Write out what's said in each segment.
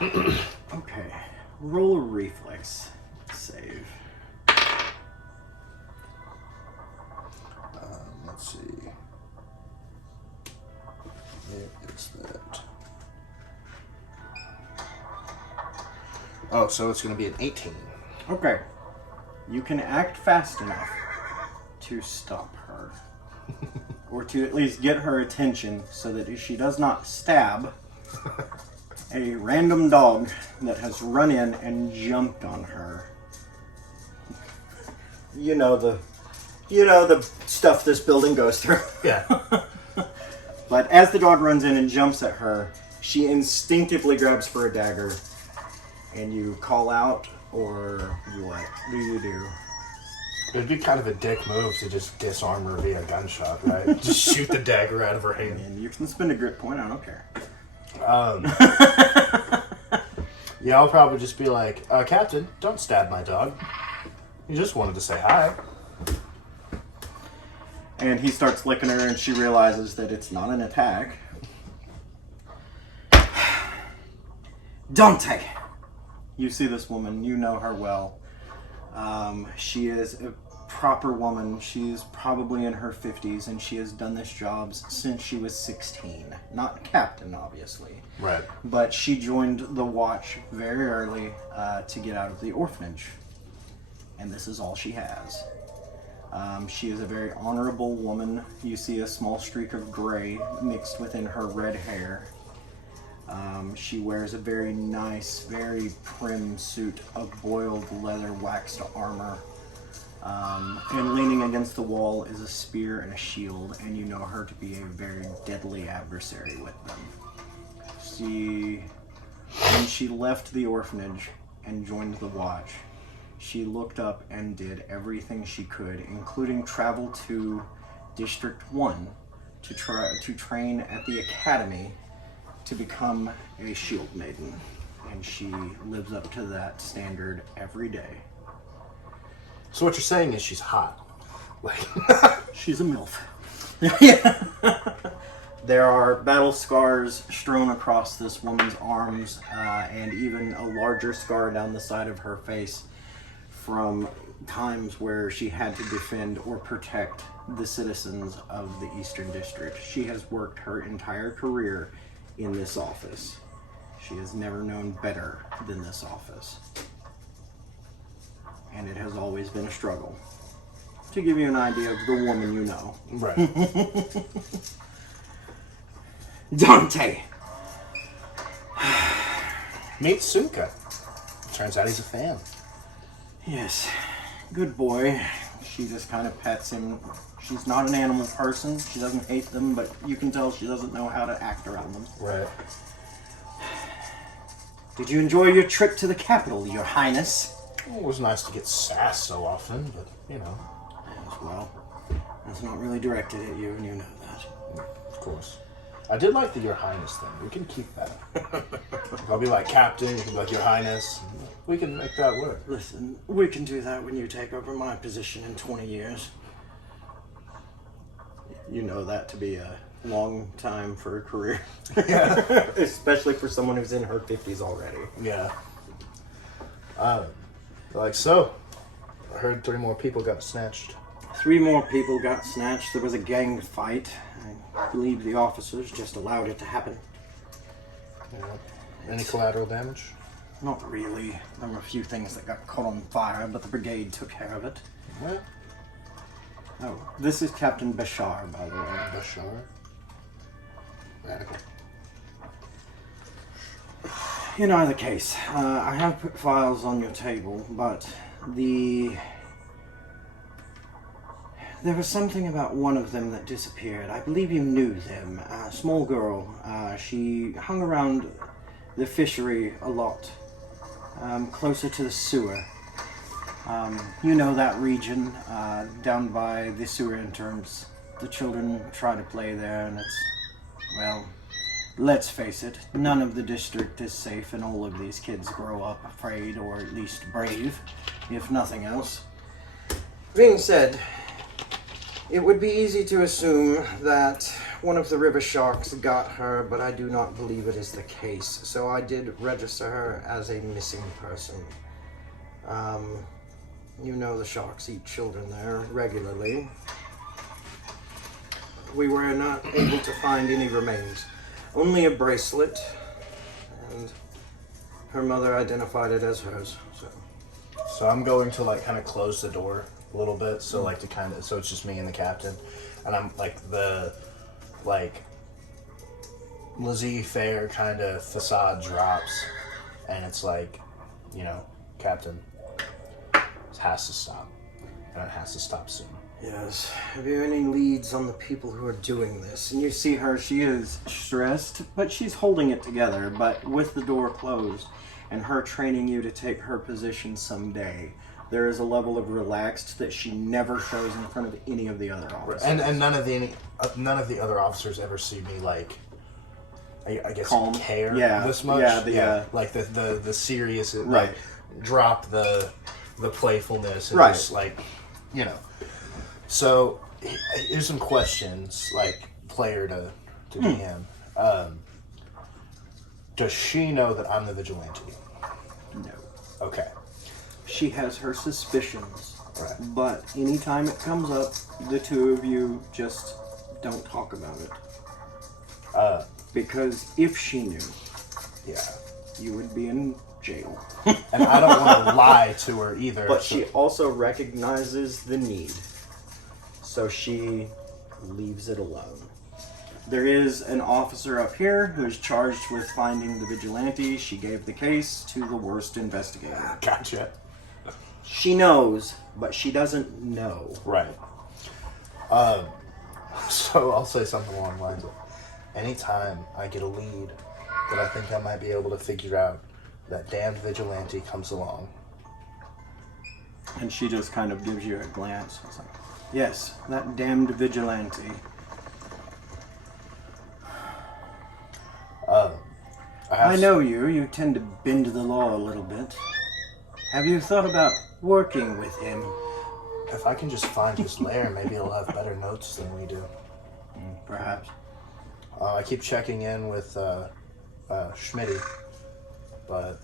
Okay. Roll a reflex save. Let's see. It is that. Oh, so it's going to be an 18. Okay. You can act fast enough to stop her. Or to at least get her attention so that if she does not stab a random dog that has run in and jumped on her. You know the stuff this building goes through. Yeah. But as the dog runs in and jumps at her, she instinctively grabs for a dagger. And you call out, or what do you do? It'd be kind of a dick move to just disarm her via gunshot, right? Just shoot the dagger out of her hand. And you can spend a grit point, I don't care. Yeah, I'll probably just be like, Captain, don't stab my dog. He just wanted to say hi. And he starts licking her, and she realizes that it's not an attack. Donte! You see this woman, you know her well. She is a proper woman. She's probably in her 50s, and she has done this job since she was 16. Not captain, obviously. Right. But she joined the watch very early to get out of the orphanage. And this is all she has. She is a very honorable woman. You see a small streak of gray mixed within her red hair. She wears a very nice, very prim suit of boiled leather waxed armor. And leaning against the wall is a spear and a shield, and you know her to be a very deadly adversary with them. When she left the orphanage and joined the watch, she looked up and did everything she could, including travel to District 1 to train at the academy to become a shield maiden. And she lives up to that standard every day. So what you're saying is she's hot. Like, she's a MILF. Yeah. There are battle scars strewn across this woman's arms, and even a larger scar down the side of her face from times where she had to defend or protect the citizens of the Eastern District. She has worked her entire career in this office. She has never known better than this office. And it has always been a struggle. To give you an idea of the woman you know. right. Donte! Meet Suka. Turns out he's a fan. Yes, good boy. She just kind of pets him. She's not an animal person. She doesn't hate them, but you can tell she doesn't know how to act around them. Right. Did you enjoy your trip to the capital, Your Highness? Well, it was nice to get sass so often, but, you know. Well, that's not really directed at you, and you know that. Of course. I did like the Your Highness thing. We can keep that. I'll be like, Captain, you can be like, Your Highness. We can make that work. Listen, we can do that when you take over my position in 20 years. You know that to be a long time for a career. Yeah. Especially for someone who's in her 50s already. Yeah. Like, so, I heard 3 more people got snatched. 3 more people got snatched. There was a gang fight. I believe the officers just allowed it to happen. Yeah. Any collateral damage? Not really. There were a few things that got caught on fire, but the brigade took care of it. What? Oh, this is Captain Bashar, by the way. Bashar? Radical. In either case, I have put files on your table, but there was something about one of them that disappeared. I believe you knew them. A small girl. She hung around the fishery a lot, closer to the sewer. You know that region, down by the sewer entrance. The children try to play there, and it's, well, let's face it, none of the district is safe, and all of these kids grow up afraid, or at least brave, if nothing else. Being said, it would be easy to assume that one of the river sharks got her, but I do not believe it is the case. So I did register her as a missing person. You know the sharks eat children there regularly. We were not able to find any remains. Only a bracelet, and her mother identified it as hers. So I'm going to like kind of close the door a little bit, so like to kind of, so it's just me and the captain, and I'm like the laissez-faire kind of facade drops, and it's like, you know, Captain, it has to stop, and it has to stop soon. Yes. Have you any leads on the people who are doing this? And you see her, she is stressed, but she's holding it together. But with the door closed and her training you to take her position someday, there is a level of relaxed that she never shows in front of any of the other officers. And none of the other officers ever see me like, I guess, calm, care this much. Like the serious, right? Like, drop the playfulness and right. Just like, you know. So here's some questions, like player to DM. Does she know that I'm the vigilante? No. Okay. She has her suspicions, Right. but anytime it comes up, the two of you just don't talk about it. Because if she knew, Yeah. you would be in jail. And I don't want to lie to her either. But so- she also recognizes the need, so she leaves it alone. There is an officer up here who is charged with finding the vigilante. She gave the case to the worst investigator. Gotcha. She knows, but she doesn't know. Right. So I'll say something along the lines of, anytime I get a lead that I think I might be able to figure out, that damned vigilante comes along. And she just kind of gives you a glance. It's like, yes, that damned vigilante. I know you. You tend to bend the law a little bit. Have you thought about working with him? If I can just find his lair, maybe he'll have better notes than we do. Perhaps. I keep checking in with Schmitty, but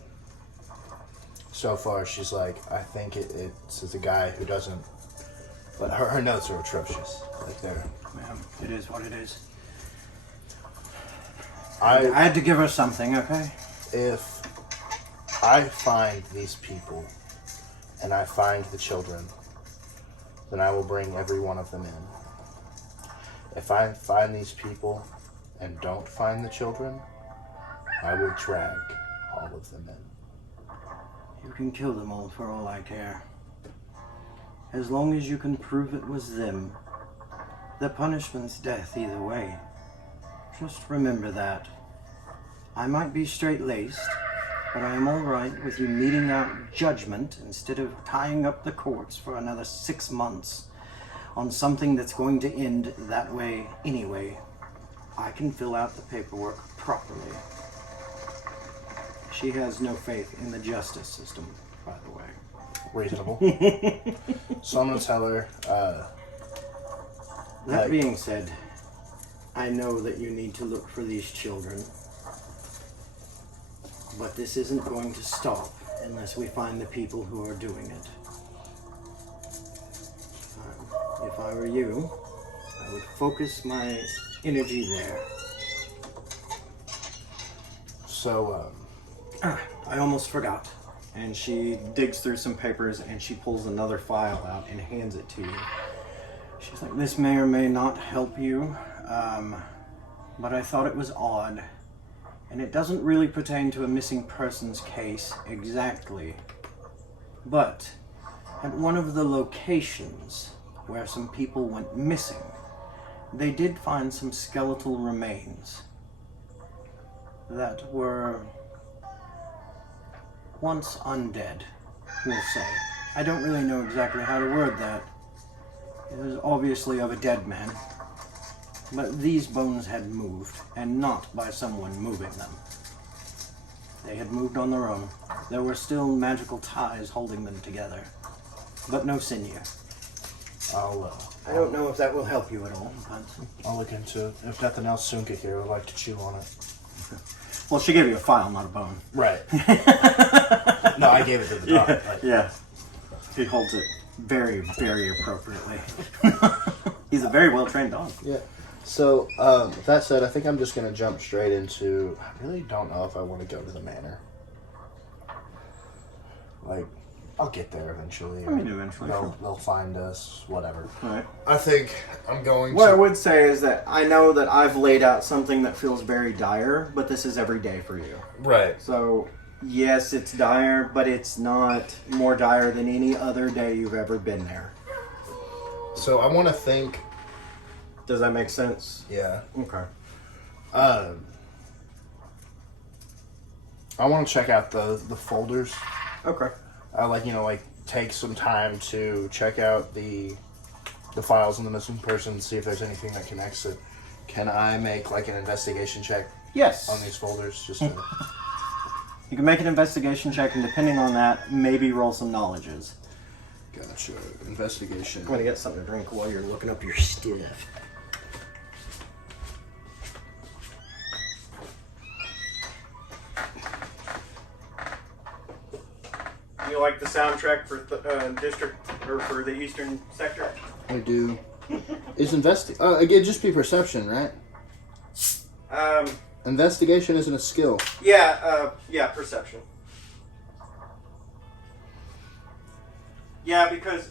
so far she's like, I think it's a guy who doesn't. But her notes are atrocious. Like they're. Ma'am, it is what it is. I had to give her something, okay? If I find these people and I find the children, then I will bring every one of them in. If I find these people and don't find the children, I will drag all of them in. You can kill them all for all I care. As long as you can prove it was them. The punishment's death either way. Just remember that. I might be straight-laced, but I am all right with you meting out judgment instead of tying up the courts for another 6 months on something that's going to end that way anyway. I can fill out the paperwork properly. She has no faith in the justice system, by the way. Reasonable. So I'm going to tell her, That being said, I know that you need to look for these children, but this isn't going to stop unless we find the people who are doing it. If I were you, I would focus my energy there. so, I almost forgot. And she digs through some papers and she pulls another file out and hands it to you. She's like, this may or may not help you, but I thought it was odd. And it doesn't really pertain to a missing persons case exactly. But at one of the locations where some people went missing, they did find some skeletal remains that were once undead, we'll say. I don't really know exactly how to word that. It was obviously of a dead man. But these bones had moved, and not by someone moving them. They had moved on their own. There were still magical ties holding them together, but no sinew. I don't know if that will help you at all, but... I'll look into it. If nothing else, Sunka here would like to chew on it. Well, she gave you a file, not a bone. Right. No, I gave it to the dog. Yeah, Like, yeah. He holds it very, very appropriately. He's a very well-trained dog. Yeah. So, with that said, I think I'm just going to jump straight into... I really don't know if I want to go to the manor. Like, I'll get there eventually. I mean, eventually. They'll find us, whatever. Right. I think I'm going What I to... would say is that I know that I've laid out something that feels very dire, but this is every day for you. Right. So, yes, it's dire, but it's not more dire than any other day you've ever been there. So, I want to think... Does that make sense? Yeah. Okay. I want to check out the folders. Okay. Take some time to check out the files on the missing person, see if there's anything that connects it. Can I make like an investigation check Yes. on these folders? Just to... You can make an investigation check, and depending on that, maybe roll some knowledges. Gotcha. Investigation. I'm going to get something to drink while you're looking up your stuff. You like the soundtrack for district or for the eastern sector? I do. Is again, just be perception, right? Investigation isn't a skill. Yeah, perception. Yeah, because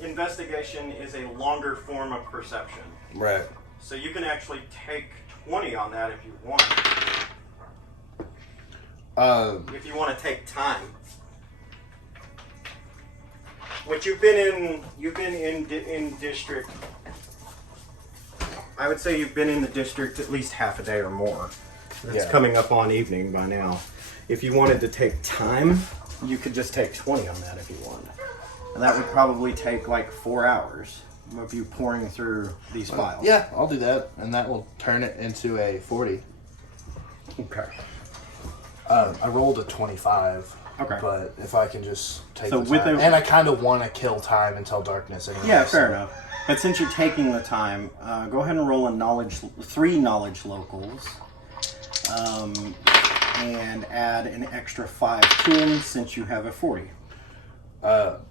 investigation is a longer form of perception. Right. So you can actually take 20 on that if you want. If you want to take time. Which you've been in district. I would say you've been in the district at least half a day or more. It's coming up on evening by now. If you wanted to take time, you could just take 20 on that if you wanted. And that would probably take like 4 hours of you pouring through these files. Yeah, I'll do that, and that will turn it into a 40. Okay. I rolled a 25. Okay. But if I can just take So the with time, a- and I kind of want to kill time until darkness anyway. Yeah, fair so- enough. But since you're taking the time, go ahead and roll a 3 knowledge locals. And add an extra 5 to them since you have a 40.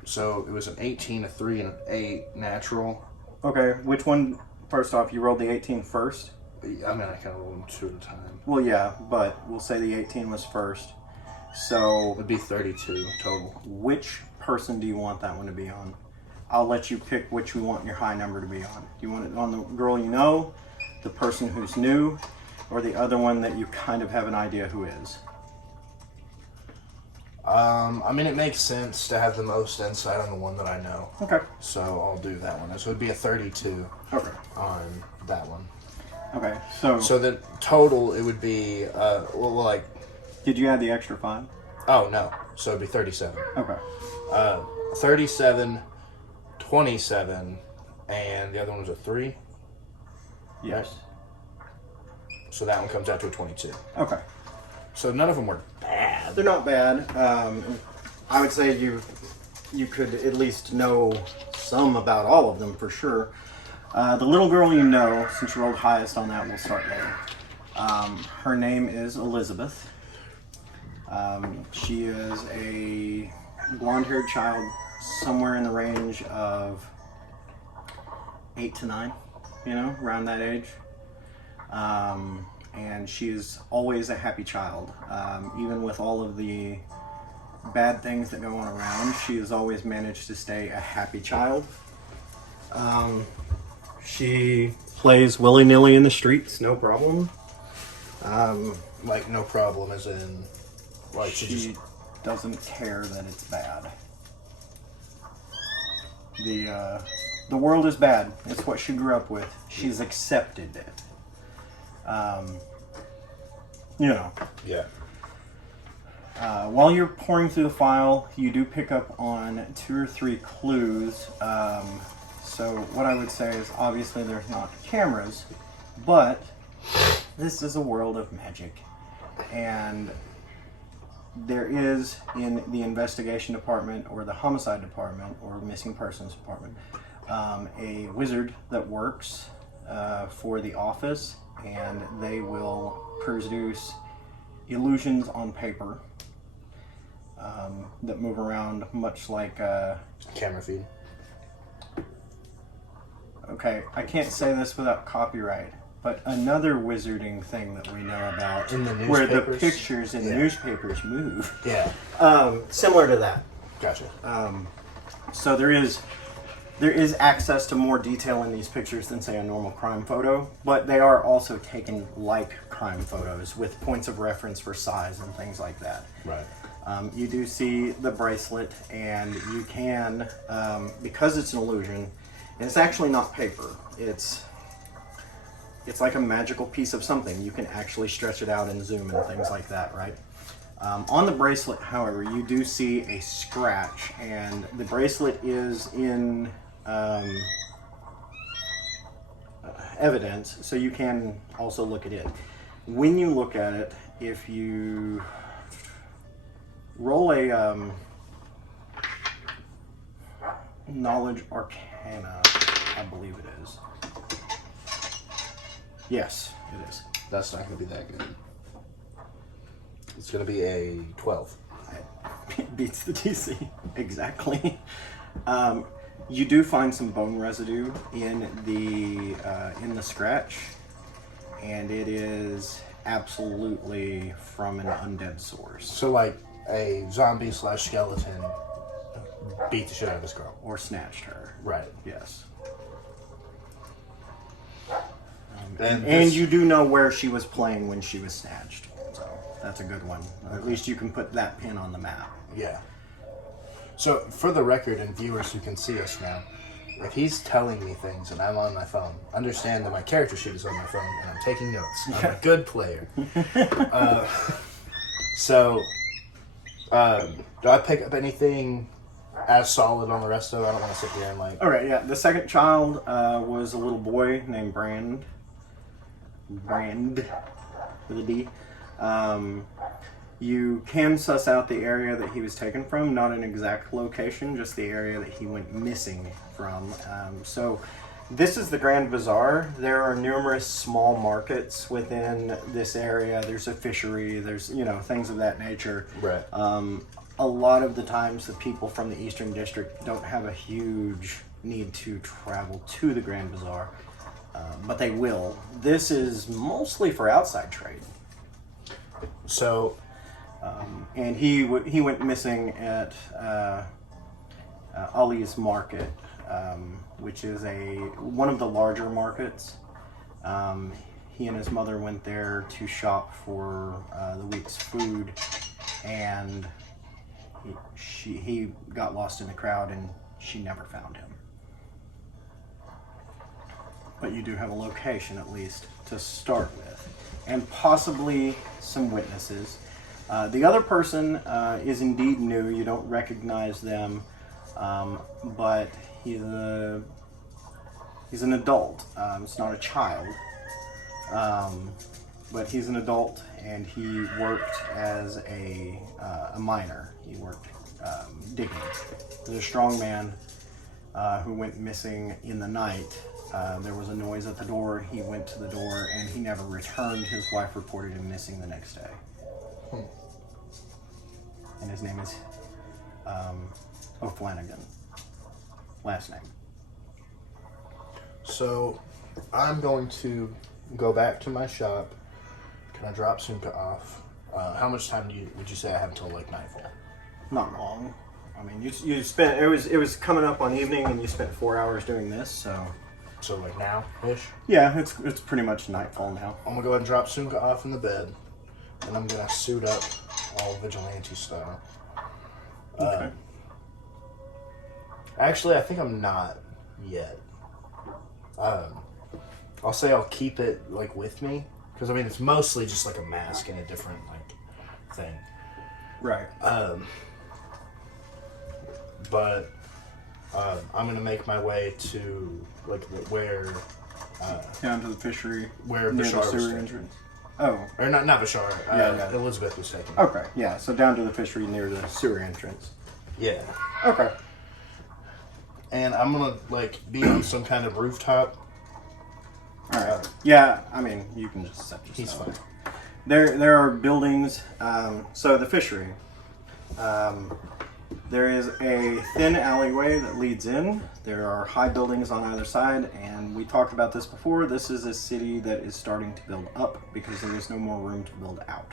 So it was an 18, a 3, and an 8 natural. Okay, which one, first off, you rolled the 18 first? I mean, I kind of rolled them 2 at a time. Well, yeah, but we'll say the 18 was first. So, It would be 32 total. which person do you want that one to be on? I'll let you pick which you want your high number to be on. Do you want it on the girl you know, the person who's new, or the other one that you kind of have an idea who is? I mean, it makes sense to have the most insight on the one that I know. Okay. So I'll do that one. So it would be a 32 Okay. on that one. Okay, so So the total, it would be, did you add the extra 5? oh no. So it'd be 37. Okay. 37, 27, and the other one was a 3. Yes. So that one comes out to a 22. Okay. So none of them were bad. They're not bad. I would say you could at least know some about all of them for sure. The little girl you know, since you rolled highest on that, we'll start there. Her name is Elizabeth. She is a blonde-haired child, somewhere in the range of 8 to 9, around that age. And she is always a happy child. Even with all of the bad things that go on around, she has always managed to stay a happy child. She plays willy-nilly in the streets, no problem. Like, no problem, as in, like, she She just... doesn't care that it's bad. The world is bad. It's what she grew up with. She's accepted it. Yeah. While you're pouring through the file, you do pick up on 2 or 3 clues. So what I would say is, obviously there's not cameras, but this is a world of magic. And there is, in the investigation department or the homicide department or missing persons department, a wizard that works for the office, and they will produce illusions on paper that move around much like Camera feed. okay, I can't say this without copyright, but another wizarding thing that we know about In the where the newspapers? pictures in Yeah. newspapers move. Yeah. Similar to that. Gotcha. So there is access to more detail in these pictures than, say, a normal crime photo, but they are also taken like crime photos with points of reference for size and things like that. Right. You do see the bracelet, and you can, because it's an illusion, and it's actually not paper. It's like a magical piece of something. You can actually stretch it out and zoom and things like that, right? On the bracelet, however, you do see a scratch, and the bracelet is in evidence, so you can also look at it. When you look at it, if you roll a knowledge arcana, I believe it is. Yes, it is. That's not going to be that good. It's going to be a 12. It beats the DC. Exactly. You do find some bone residue in the scratch, and it is absolutely from an undead source. So, like, a zombie / skeleton beat the shit out of this girl. Or snatched her. Right. Yes. And And this- you do know where she was playing when she was snatched. So that's a good one. At least you can put that pin on the map. Yeah. So, for the record, and viewers who can see us now, if he's telling me things and I'm on my phone, understand that my character sheet is on my phone and I'm taking notes. I'm a good player. Do I pick up anything as solid on the rest of it? I don't want to sit here and like... All right, yeah. The second child was a little boy named Brand with a D. You can suss out the area that he was taken from, not an exact location, just the area that he went missing from. So this is the Grand Bazaar. There are numerous small markets within this area. There's a fishery, there's, things of that nature. Right. A lot of the times the people from the Eastern District don't have a huge need to travel to the Grand Bazaar, but they will. This is mostly for outside trade. So... And he went missing at Ali's Market, which is one of the larger markets. He and his mother went there to shop for the week's food, and he got lost in the crowd, and she never found him. But you do have a location, at least, to start with, and possibly some witnesses. The other person is indeed new. You don't recognize them, but he's an adult. It's not a child, but he's an adult, and he worked as a miner. He worked digging. He's a strong man who went missing in the night. There was a noise at the door. He went to the door, and he never returned. His wife reported him missing the next day. And his name is O'Flanagan. Last name. So, I'm going to go back to my shop. Can I drop Sunka off? How much time would you say I have until like nightfall? Not long. I mean, you spent it was coming up on evening, and you spent 4 hours doing this. So like now-ish? yeah, it's pretty much nightfall now. I'm gonna go ahead and drop Sunka off in the bed, and I'm gonna suit up all vigilante style. Okay. Actually, I think I'm not yet. I'll say I'll keep it like with me, because I mean it's mostly just like a mask and a different like thing. Right. But I'm gonna make my way to like where Down to the fishery. Where near Bashar the was sewer taken. entrance. Oh. Or not Bashar. Yeah. Elizabeth was taken. Okay. Yeah. So down to the fishery near the sewer entrance. Yeah. Okay. and I'm gonna like be on some kind of rooftop. All right. Yeah, I mean, you can just set yourself. He's fine. There are buildings. So the fishery. There is a thin alleyway that leads in. There are high buildings on either side, and we talked about this before. This is a city that is starting to build up because there is no more room to build out.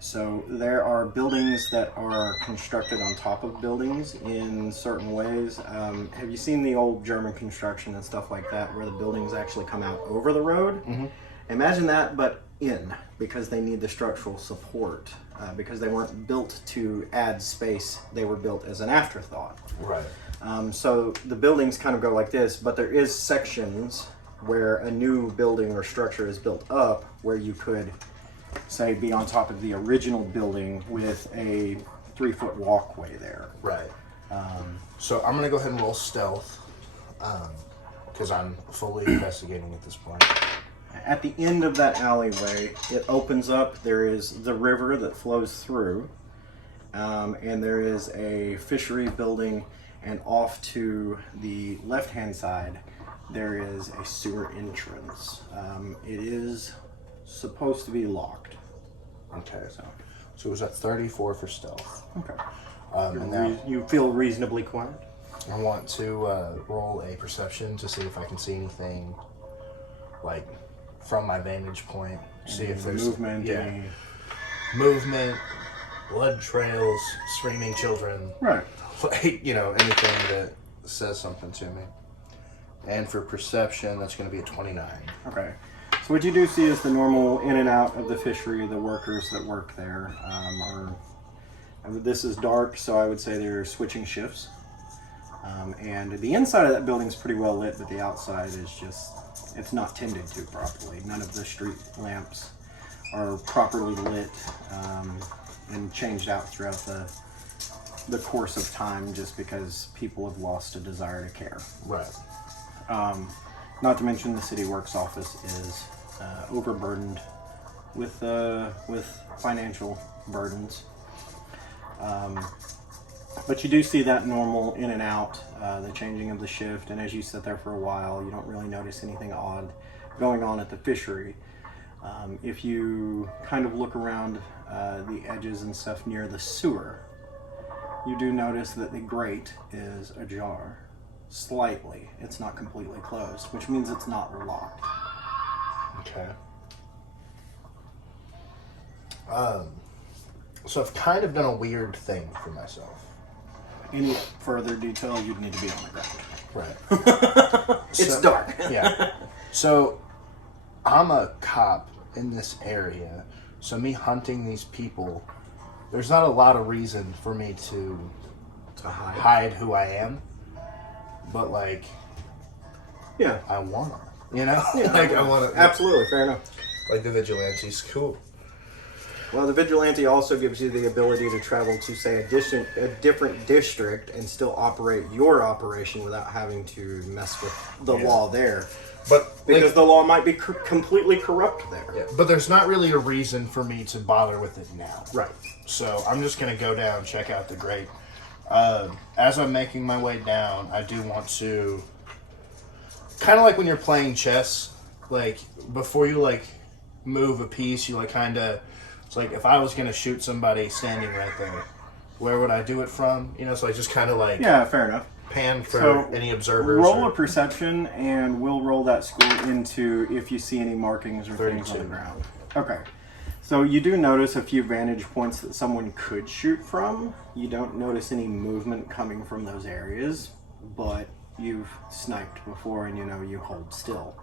So there are buildings that are constructed on top of buildings in certain ways. Have you seen the old German construction and stuff like that, where the buildings actually come out over the road? Mm-hmm. Imagine that, but in, because they need the structural support. Because they weren't built to add space, they were built as an afterthought. Right. So the buildings kind of go like this, but there is sections where a new building or structure is built up where you could, say, be on top of the original building with a 3-foot walkway there. Right. So I'm going to go ahead and roll stealth because I'm fully investigating at this point. At the end of that alleyway, it opens up. There is the river that flows through, and there is a fishery building, and off to the left-hand side, there is a sewer entrance. It is supposed to be locked. Okay. So it was at 34 for stealth. Okay. And now You feel reasonably quiet? I want to roll a perception to see if I can see anything, like, from my vantage point. See if there's movement. Movement, blood trails, screaming children. Right. Like, you know, anything that says something to me. And for perception, that's going to be a 29. Okay. So what you do see is the normal in and out of the fishery. The workers that work there this is dark, so I would say they're switching shifts. And the inside of that building is pretty well lit, but the outside is just, it's not tended to properly. None of the street lamps are properly lit and changed out throughout the course of time, just because people have lost a desire to care. Right. Not to mention the city works office is overburdened with financial burdens. But you do see that normal in and out, the changing of the shift, and as you sit there for a while, you don't really notice anything odd going on at the fishery. If you kind of look around the edges and stuff near the sewer, you do notice that the grate is ajar. Slightly. It's not completely closed, which means it's not locked. Okay. So I've kind of done a weird thing for myself. Any further detail, you'd need to be on the ground. Right. It's dark. Yeah. So I'm a cop in this area, so me hunting these people, there's not a lot of reason for me to hide who I am. But like, yeah, I wanna, you know, yeah, like I wanna. Absolutely, fair enough. Like the vigilante's cool. Well, the vigilante also gives you the ability to travel to, say, a different district and still operate your operation without having to mess with the law there. But because like, the law might be completely corrupt there. Yeah, but there's not really a reason for me to bother with it now. Right. So I'm just gonna go down, check out the grate. As I'm making my way down, I do want to, kind of like when you're playing chess, like before you like move a piece, you like kind of, it's like if I was going to shoot somebody standing right there, where would I do it from? You know, so I just kind of like, yeah, fair enough. Pan for any observers. Roll a perception, and we'll roll that score into if you see any markings or 32. things on the ground. Okay. So you do notice a few vantage points that someone could shoot from. You don't notice any movement coming from those areas, but you've sniped before and you know you hold still.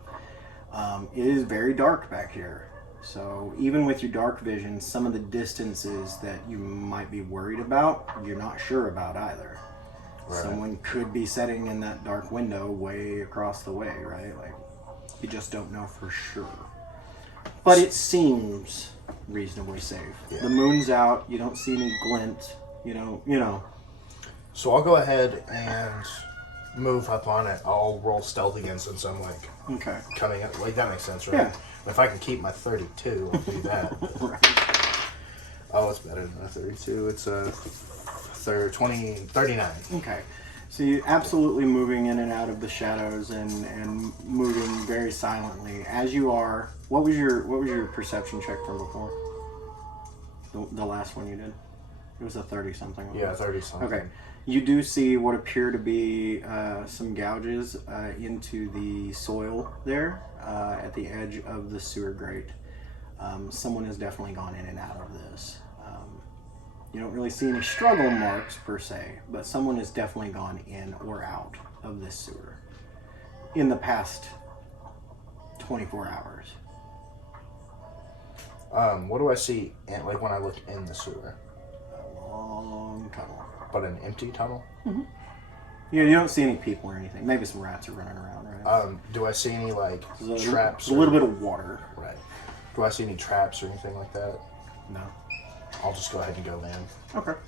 It is very dark back here. So even with your dark vision, some of the distances that you might be worried about, you're not sure about either. Right. Someone could be sitting in that dark window way across the way, right? Like, you just don't know for sure. But it seems reasonably safe. Yeah. The moon's out. You don't see any glint. You know. So I'll go ahead and move up on it. I'll roll stealth again since I'm like coming up. Like that makes sense, right? Yeah. If I can keep my 32, I'll do that. Right. Oh, it's better than a 32. It's a 39. Okay. So you absolutely moving in and out of the shadows and moving very silently as you are. What was your perception check from before? The last one you did. It was a 30 something. Yeah, 30 something. Okay. You do see what appear to be some gouges into the soil there at the edge of the sewer grate. Someone has definitely gone in and out of this. You don't really see any struggle marks per se, but someone has definitely gone in or out of this sewer in the past 24 hours. What do I see like when I look in the sewer? A long tunnel. But an empty tunnel? Mm-hmm. Yeah, you don't see any people or anything. Maybe some rats are running around, right? Do I see any like traps? A little bit of water. Right. Do I see any traps or anything like that? No. I'll just go ahead and go in. Okay.